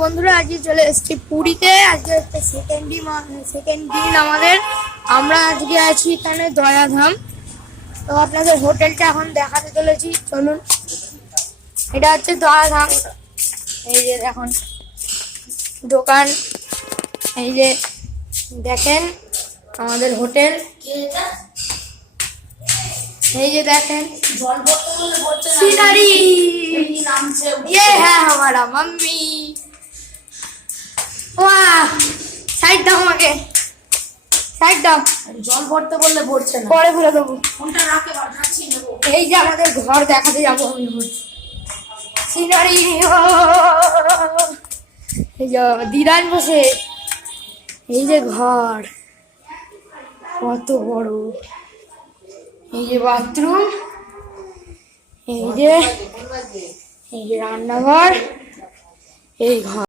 বন্ধুরা আজকে চলে এসেছি পুরীতে। আজকে একটা সেকেন্ড দিন আমাদের। আমরা আজকে আছি এখানে দয়াধাম। তো আপনাদের হোটেলটা এখন দেখাতে চলেছি, চলুন। এটা হচ্ছে দয়াধাম। এই যে এখন দোকান, এই যে দেখেন আমাদের হোটেল, এই যে দেখেন সিনারি। ये है हमारा मम्मी। वाह, সাইড দাও আমাকে, সাইড দাও। জল ভরতে বললে ভরছে না, পরে ভরে দেবো। কোনটা রাখে যাচ্ছি নেবো। এই যে আমাদের ঘর দেখাতে যাবো আমি। সিনারি, এই যে দিদান বসে, এই যে ঘর কত বড়, এই যে বাথরুম, এই যে রান্নাঘর, এই ঘর।